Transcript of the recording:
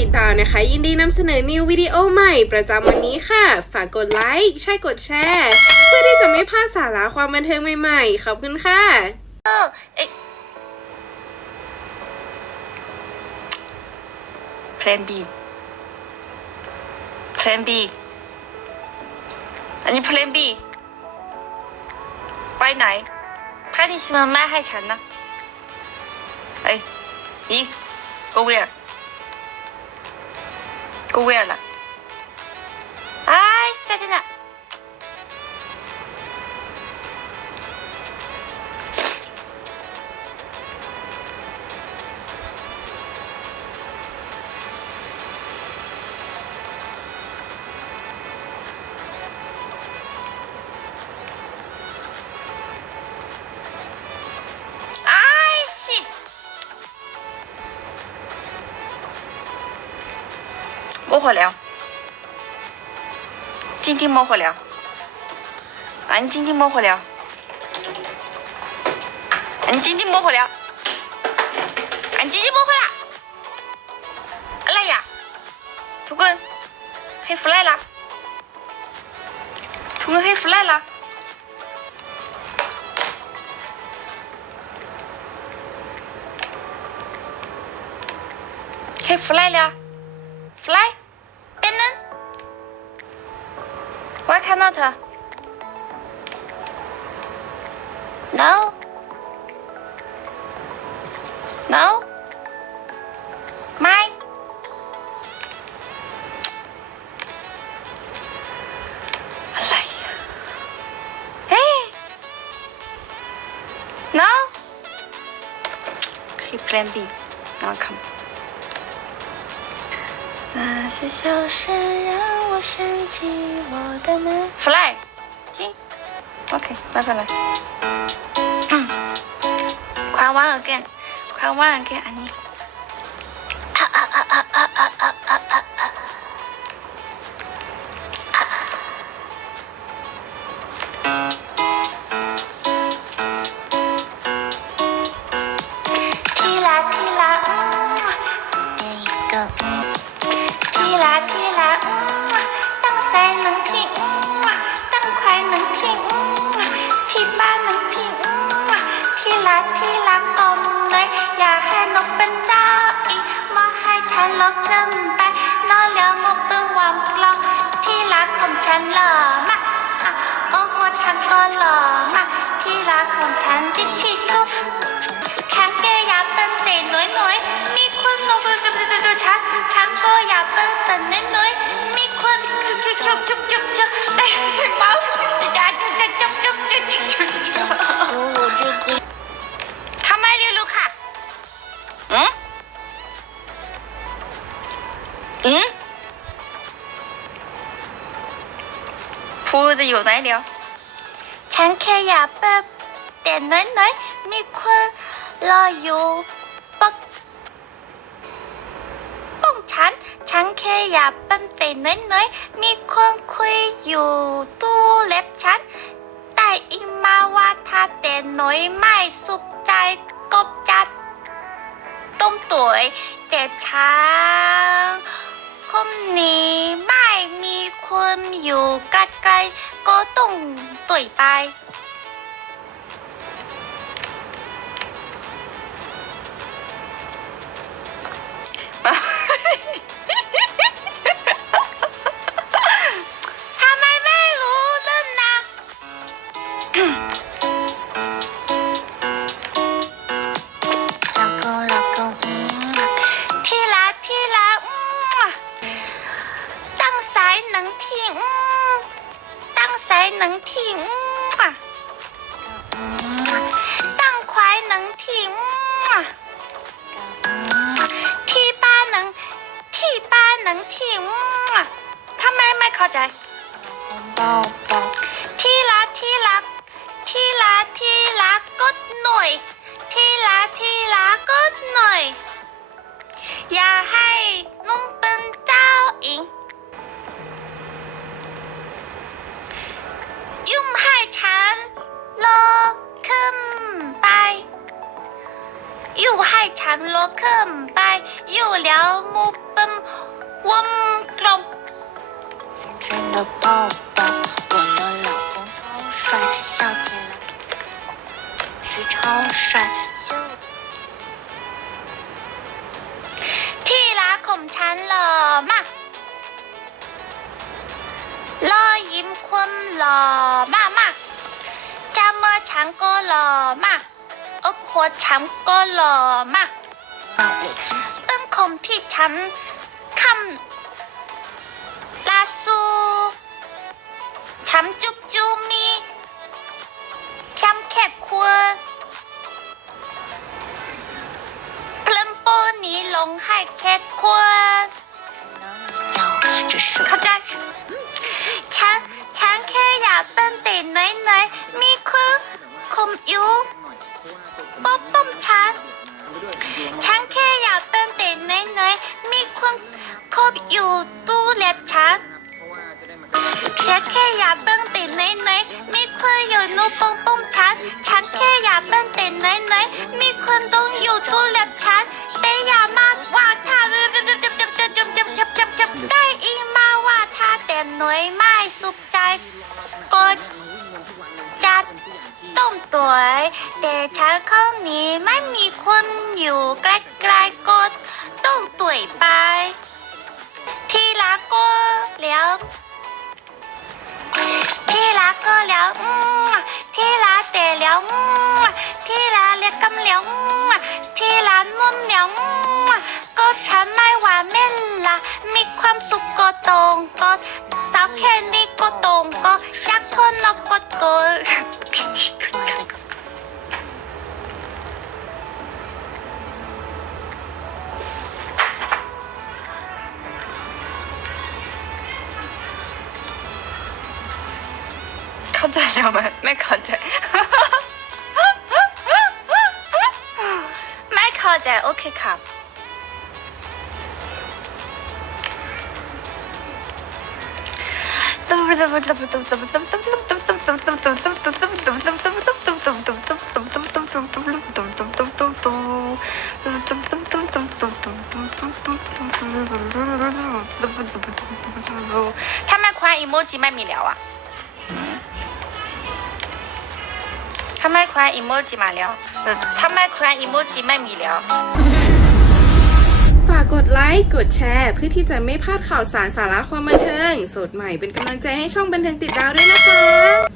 ติดตามนะคะ ยินดีนำเสนอนิววิดีโอใหม่ประจำวันนี้ค่ะ ฝากกดไลค์ใช่กดแชร์ เพื่อที่จะไม่พลาดสาระความบันเทิงใหม่ๆ ขอบคุณค่ะเพลงบีเพลงบีอันนี้เพลงบีไปไหนแค่นี้ชิมมาม่าให้ฉันนะ เอ้ยนี่ก็เวีย 고구야나. 아, 진짜 그냥. 莫火了，静静莫火了！俺静静莫火了！俺静静莫火了！俺静静莫火了。阿赖呀，土棍黑弗赖啦，土棍黑弗赖啦。黑 fly 了，fly。Canada. No? No? Mai? Alay. Hey! No? Plan B. Now come. 那些笑声让我想起我的那 fly，进，OK，拜拜拜。嗯，快玩 again，快玩 again，安妮。啊啊啊啊啊啊啊 ทีละทีละกลมเลยอย่าให้นกเป็นเจ้าอีกมาให้ฉันลดขึ้นไปนอนแล้วมุกตึงวามกลองที่รักของฉันหล่อมากโอ้โหฉันก็หล่อมากที่รักของฉันที่ที่สุดฉันแค่อยากเป็นเด็กน้อยน้อยๆมีคนมาเป็นเป็นเป็นเป็นฉันฉันก็อยากเป็นแต่น้อยน้อยๆมีคนชุบชุบชุบชุบชุบชุบแต่เมาชุบชุบชุบชุบชุบชุบ อยู่ไหนเดียว ฉันแค่อยากแบบแต่น้อยๆ มีคนรออยู่ปักป้องฉัน ฉันแค่อยากเป็นน้อยๆ มีคนคุยอยู่ตู้เล็บฉัน แต่อิมาว่าถ้าแต่น้อยไม่สุขใจกบจัต้มตุ๋ยแต่ช้า คมนี้ไม่มีคนอยู่ใกล้ๆก็ต้องตุ่ยไป เข้าใจ ที่รักที่รัก ที่รักที่รักก็หน่อย ที่รักที่รักก็หน่อย อย่าให้นุ่มเป็นเจ้าอิง ยุ่มให้ฉันรอขึ้นไปยุ่อยู่ให้ฉันโลขึ้นไป อยู่แล้วมุกเป็นวงกลม 真的抱抱，我的老公超帅，笑起来是超帅。就ที่รักของฉันหล่อมากรอยยิ้มคุณหล่อมากมากๆจำเมื่อฉันก็หล่อมากโอ้โหฉันก็หล่อมากเป็นคนที่ฉันค ำลาสูฉันจุบจูมีฉันแค่ควรเพลิมโปนี้ลงให้แค่ควร บอยู่ตู้เล็บฉันฉันแค่อยากเป็นติดไหนๆมีคนอยู่นู่ปองปองฉันฉันแค่อยากเป็นติดไหนๆมีคนต้องอยู่ตู้เล็บฉันแต่อย่ามากว่าถ้าได้อีมาว่าถ้าแต่หน่วยไม่สุขใจก็จัดต้มตัวแต่ฉันข้างนี้ไม่มีคนอยู่ใกล้ๆก็ต้องตุ๋ยไป รักก็แล้วที่รักก็แล้วอืมที่รักแต่แล้วอืมที่รักเรียกกำแล้วอืมที่รักนุ่นแล้วอืมก็ฉันไม่หวานเม่ละมีความสุขก็ตรงก็สาวแค่นี้ก็ตรงก็อยากคนนอกก็โก แล้วไหมไม่เข้าใจไม่เข้าใจ ถ้าไม่ควาอีโมจิไม่มีแควนอีโมจิมาแล้วเออถ้าไม่คว้าอีโมจิไม่มีแล้ว ฝากกดไลค์ กดแชร์ เพื่อที่จะไม่พลาดข่าวสารสาระความบันเทิง สดใหม่เป็นกำลังใจให้ช่องบันเทิงติดดาวด้วยนะคะ